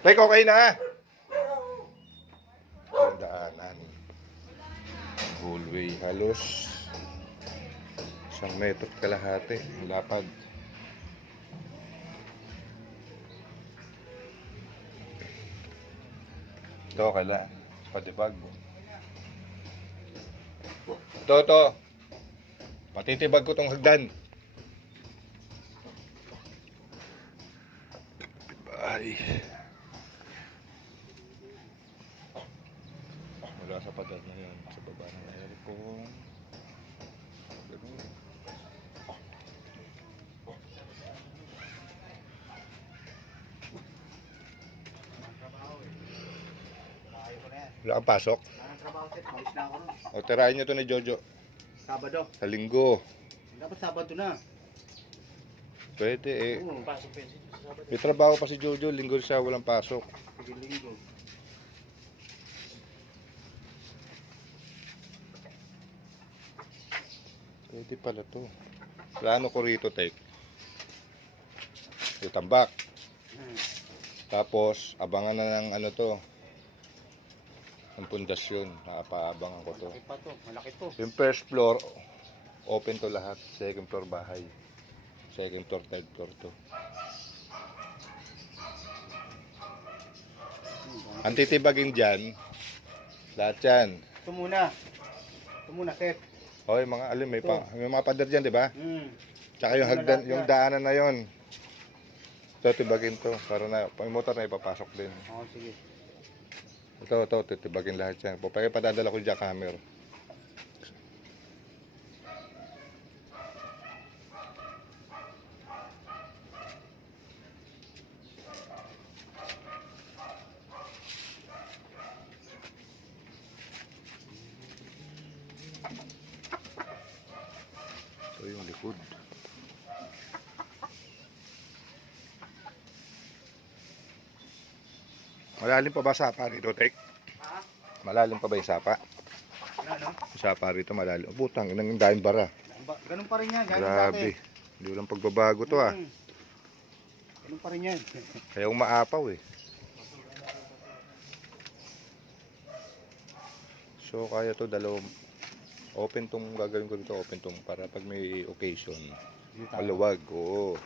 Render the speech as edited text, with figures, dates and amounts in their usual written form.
Tek, okay na. Ang daanan. Hallway. Halos 1 metro kalahati. Ang lapad. Ito, kala. Padibag. Ito. Patitibag ko tong hagdan. Ay. Mula sa pader na yun, sa baba ng aircon. Ganun. Wala kang pasok? Trabaho set, malis na ako nun. O, tirahin nyo to ni Jojo. Sabado. Sa linggo. Dapat Sabado na. Pwede eh. Oo, pasok pa yun sa Sabado. May trabaho pa si Jojo, linggo siya, walang pasok. Sige, linggo. Pwede pala to. Plano ko rito, Tek. Itambak. Tapos, abangan na ng ano to. Ang pundasyon. Nakapaabangan ko to. Malaki pa to, malaki to. Yung first floor, open to lahat. Second floor, bahay. Second floor, third floor to. Ang titibagin dyan, lahat yan. Ito muna. Ito muna, set. Okay, mga alim, may mga pader dyan, di ba? Tsaka yung Ito na hagdan, lahat yung yan. daanan na yon. Ito, tibagin to. Para na, pang motor na ipapasok din. Oo, sige. Ito, titibagin lahat yan. Papaya padadala ko dyan camera. Ito yung likod. Malalim pa ba sapa rito, Tek? Ha? Malalim pa ba yung sapa? Wala, no? Yung sapa rito malalim. Oh, putang, inang dahil bara. Ganun pa rin yan. Ganun Grabe. Hindi walang pagbabago to ah. Ganun pa rin yan. Kaya umaapaw eh. So kaya to dalawang open tong gagawin ko dito, open tong para pag may occasion. Maluwag, oo.